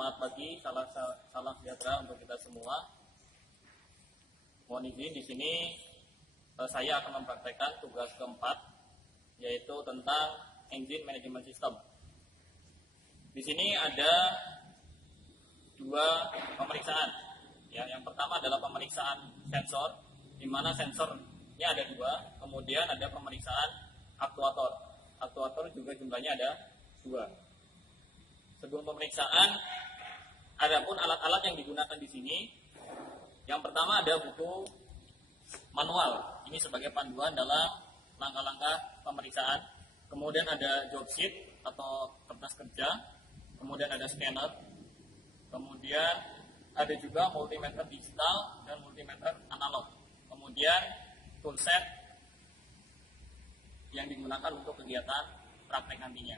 Selamat pagi, salam sejahtera untuk kita semua. Mohon izin di sini saya akan mempraktekkan tugas keempat, yaitu tentang Engine Management System. Di sini ada dua pemeriksaan. Ya, yang pertama adalah pemeriksaan sensor, di mana sensornya ada dua. Kemudian ada pemeriksaan aktuator. Aktuator juga jumlahnya ada dua. Sebelum pemeriksaan, adapun alat-alat yang digunakan di sini, yang pertama ada buku manual. Ini sebagai panduan dalam langkah-langkah pemeriksaan. Kemudian ada job sheet atau kertas kerja. Kemudian ada scanner. Kemudian ada juga multimeter digital dan multimeter analog. Kemudian toolset yang digunakan untuk kegiatan praktek nantinya.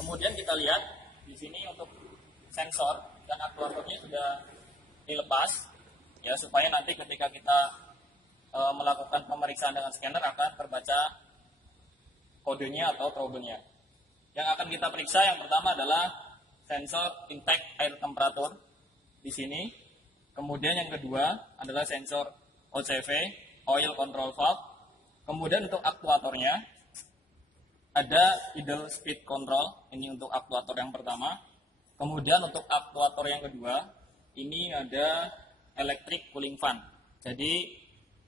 Kemudian kita lihat di sini untuk sensor dan aktuatornya sudah dilepas, ya, supaya nanti ketika kita melakukan pemeriksaan dengan scanner akan terbaca kodenya atau trouble-nya. Yang akan kita periksa yang pertama adalah sensor intake air temperatur di sini. Kemudian yang kedua adalah sensor OCV, oil control valve. Kemudian untuk aktuatornya ada idle speed control, ini untuk aktuator yang pertama. Kemudian untuk aktuator yang kedua, ini ada electric cooling fan. Jadi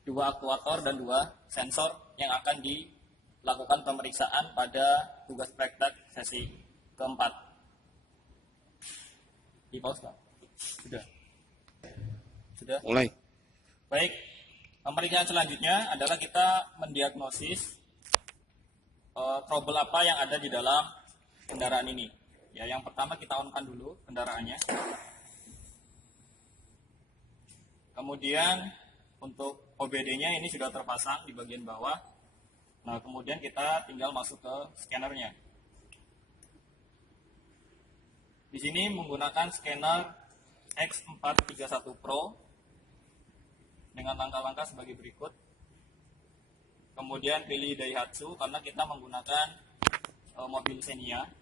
dua aktuator dan dua sensor yang akan dilakukan pemeriksaan pada tugas praktek sesi keempat. Di pause, Pak? Sudah? Mulai. Baik, pemeriksaan selanjutnya adalah kita mendiagnosis trouble apa yang ada di dalam kendaraan ini. Ya, yang pertama kita on-kan dulu kendaraannya. Kemudian untuk OBD-nya ini sudah terpasang di bagian bawah. Nah, kemudian kita tinggal masuk ke scannernya. Di sini menggunakan scanner X431 Pro dengan langkah-langkah sebagai berikut. Kemudian pilih Daihatsu karena kita menggunakan mobil Xenia.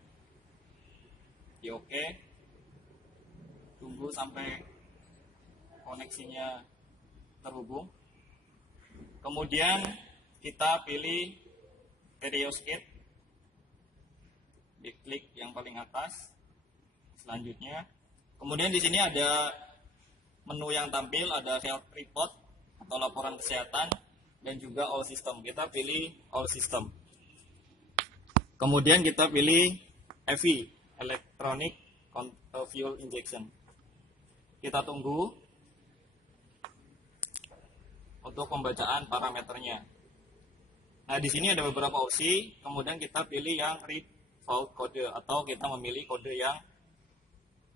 Di oke. Tunggu sampai koneksinya terhubung. Kemudian kita pilih periscope. Diklik yang paling atas. Selanjutnya, kemudian di sini ada menu yang tampil, ada health report atau laporan kesehatan dan juga all system. Kita pilih all system. Kemudian kita pilih EV, electronic fuel injection. Kita tunggu untuk pembacaan parameternya. Nah, di sini ada beberapa opsi. Kemudian kita pilih yang read fault code atau kita memilih kode yang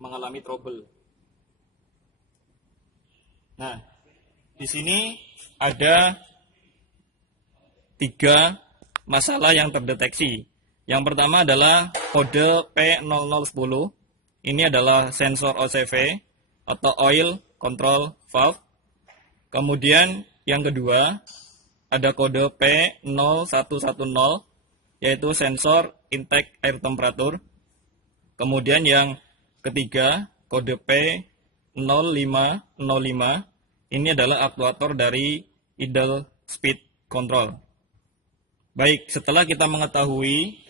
mengalami trouble. Nah, di sini ada 3 masalah yang terdeteksi. Yang pertama adalah kode P0010. Ini adalah sensor OCV atau oil control valve. Kemudian yang kedua ada kode P0110 yaitu sensor intake air temperatur. Kemudian yang ketiga kode P0505. Ini adalah aktuator dari idle speed control. Baik, setelah kita mengetahui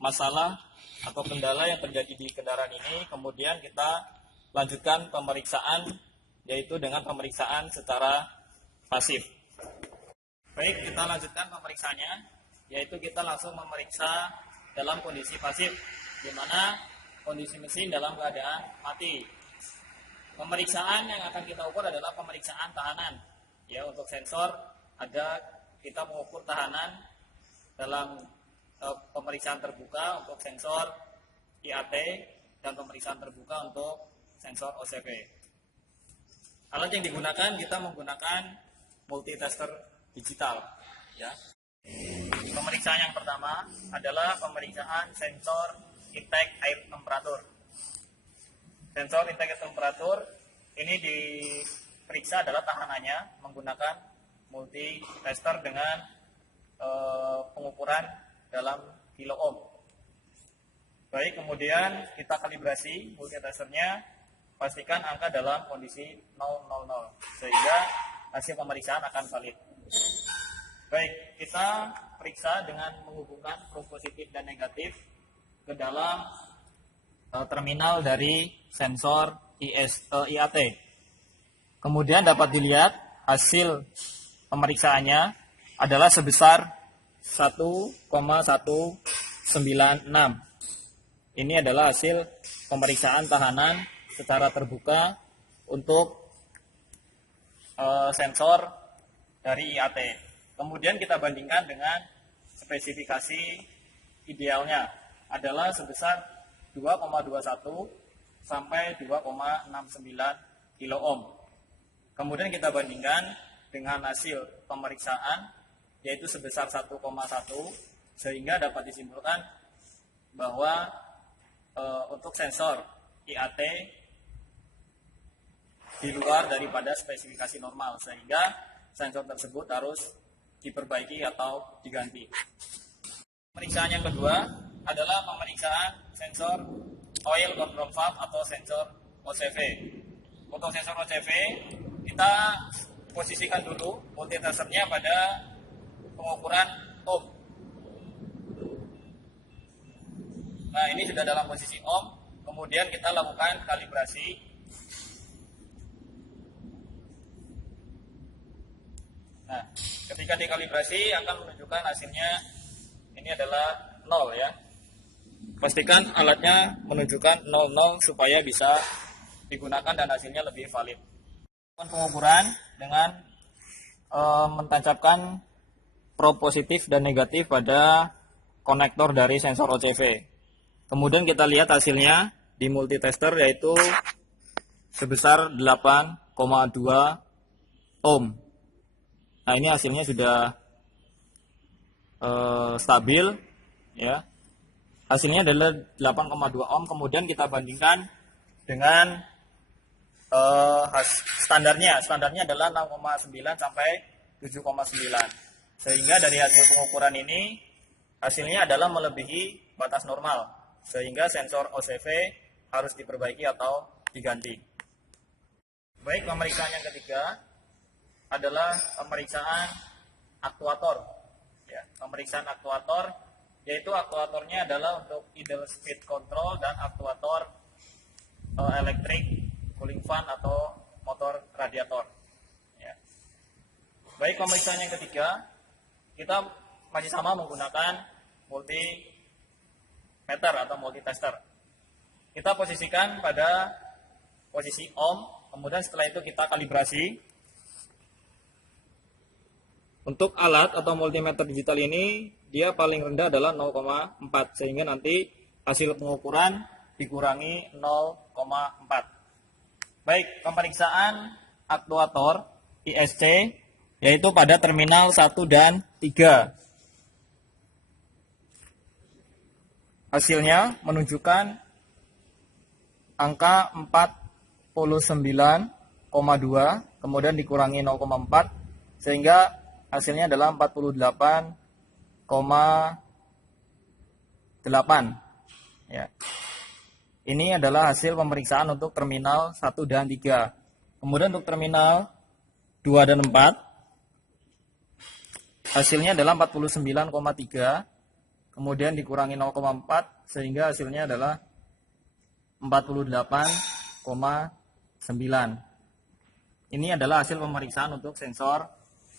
masalah atau kendala yang terjadi di kendaraan ini, kemudian kita lanjutkan pemeriksaan, yaitu dengan pemeriksaan secara pasif. Baik, kita lanjutkan pemeriksaannya, yaitu kita langsung memeriksa dalam kondisi pasif, di mana kondisi mesin dalam keadaan mati. Pemeriksaan yang akan kita ukur adalah pemeriksaan tahanan. Ya, untuk sensor kita mengukur tahanan dalam pemeriksaan terbuka untuk sensor IAT dan pemeriksaan terbuka untuk sensor OCV. Alat yang digunakan, kita menggunakan multitester digital. Ya. Pemeriksaan yang pertama adalah pemeriksaan sensor intake air temperatur. Sensor intake air temperatur ini diperiksa adalah tahanannya menggunakan multitester dengan pengukuran dalam kilo ohm. Baik, kemudian kita kalibrasi multitesternya, pastikan angka dalam kondisi 000 sehingga hasil pemeriksaan akan valid. Baik, kita periksa dengan menghubungkan probe positif dan negatif ke dalam terminal dari sensor IAT. Kemudian dapat dilihat hasil pemeriksaannya adalah sebesar 1,196. Ini adalah hasil pemeriksaan tahanan secara terbuka untuk sensor dari IAT. Kemudian kita bandingkan dengan spesifikasi idealnya adalah sebesar 2,21 sampai 2,69 kilo ohm. Kemudian kita bandingkan dengan hasil pemeriksaan yaitu sebesar 1,1 sehingga dapat disimpulkan bahwa untuk sensor IAT di luar daripada spesifikasi normal sehingga sensor tersebut harus diperbaiki atau diganti. Pemeriksaan yang kedua adalah pemeriksaan sensor oil control valve atau sensor OCV. Untuk sensor OCV kita posisikan dulu multitesternya pada pengukuran ohm. Nah, ini sudah dalam posisi ohm, kemudian kita lakukan kalibrasi. Nah, ketika dikalibrasi akan menunjukkan hasilnya ini adalah 0 ya. Pastikan alatnya menunjukkan 00 supaya bisa digunakan dan hasilnya lebih valid. Pengukuran dengan mentancapkan probe positif dan negatif pada konektor dari sensor OCV. Kemudian kita lihat hasilnya di multitester yaitu sebesar 8,2 ohm. Nah, ini hasilnya sudah stabil ya. Hasilnya adalah 8,2 ohm. Kemudian kita bandingkan dengan standarnya adalah 6,9 sampai 7,9. Sehingga dari hasil pengukuran ini hasilnya adalah melebihi batas normal. Sehingga sensor OCV harus diperbaiki atau diganti. Baik, pemeriksaan yang ketiga adalah pemeriksaan aktuator. Ya, pemeriksaan aktuator yaitu aktuatornya adalah untuk idle speed control dan aktuator electric cooling fan atau motor radiator. Ya. Baik, pemeriksaan yang ketiga kita masih sama menggunakan multimeter atau multitester. Kita posisikan pada posisi ohm, kemudian setelah itu kita kalibrasi. Untuk alat atau multimeter digital ini dia paling rendah adalah 0,4 sehingga nanti hasil pengukuran dikurangi 0,4. Baik, pemeriksaan aktuator ISC yaitu pada terminal 1 dan 3. Hasilnya menunjukkan angka 49,2 kemudian dikurangi 0,4 sehingga hasilnya adalah 48,8 ya. Ini adalah hasil pemeriksaan untuk terminal 1 dan 3. Kemudian untuk terminal 2 dan 4 hasilnya adalah 49,3 kemudian dikurangi 0,4 sehingga hasilnya adalah 48,9. Ini adalah hasil pemeriksaan untuk sensor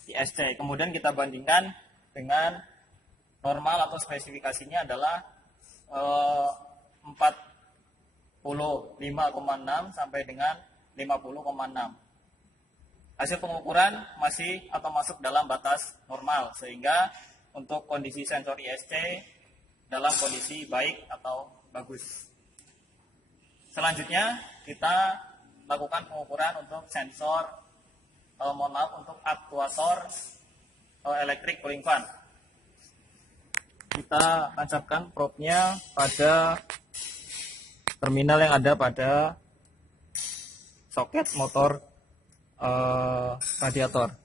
ISC. Kemudian kita bandingkan dengan normal atau spesifikasinya adalah 45,6 sampai dengan 50,6. Hasil pengukuran masih atau masuk dalam batas normal sehingga untuk kondisi sensor ISC dalam kondisi baik atau bagus. Selanjutnya kita lakukan pengukuran untuk sensor untuk aktuator electric cooling fan. Kita tancapkan probe-nya pada terminal yang ada pada soket motor radiator.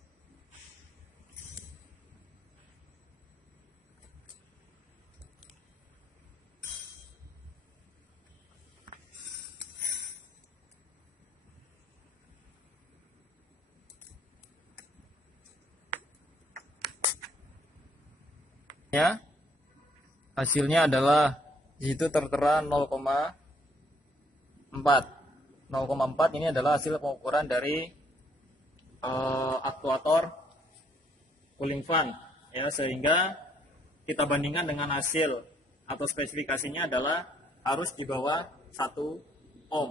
Ya, hasilnya adalah di situ tertera 0,4. 0,4 ini adalah hasil pengukuran dari aktuator cooling fan, ya, sehingga kita bandingkan dengan hasil atau spesifikasinya adalah harus di bawah 1 ohm,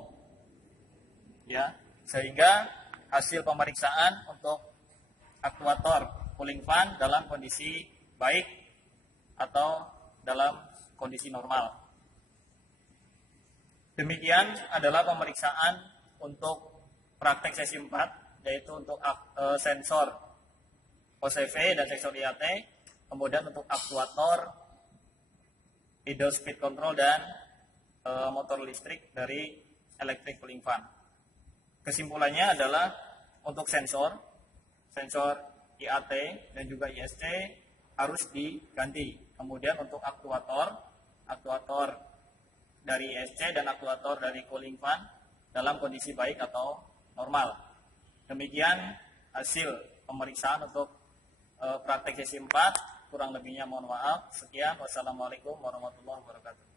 ya, sehingga hasil pemeriksaan untuk aktuator cooling fan dalam kondisi baik atau dalam kondisi normal. Demikian adalah pemeriksaan untuk praktek sesi 4, yaitu untuk sensor OCV dan sensor IAT, kemudian untuk aktuator, idle speed control, dan motor listrik dari electric cooling fan. Kesimpulannya adalah untuk sensor IAT dan juga ISC harus diganti. Kemudian untuk aktuator dari ISC dan aktuator dari cooling fan dalam kondisi baik atau normal. Demikian hasil pemeriksaan untuk praktek sesi 4. Kurang lebihnya mohon maaf. Sekian. Wassalamualaikum warahmatullahi wabarakatuh.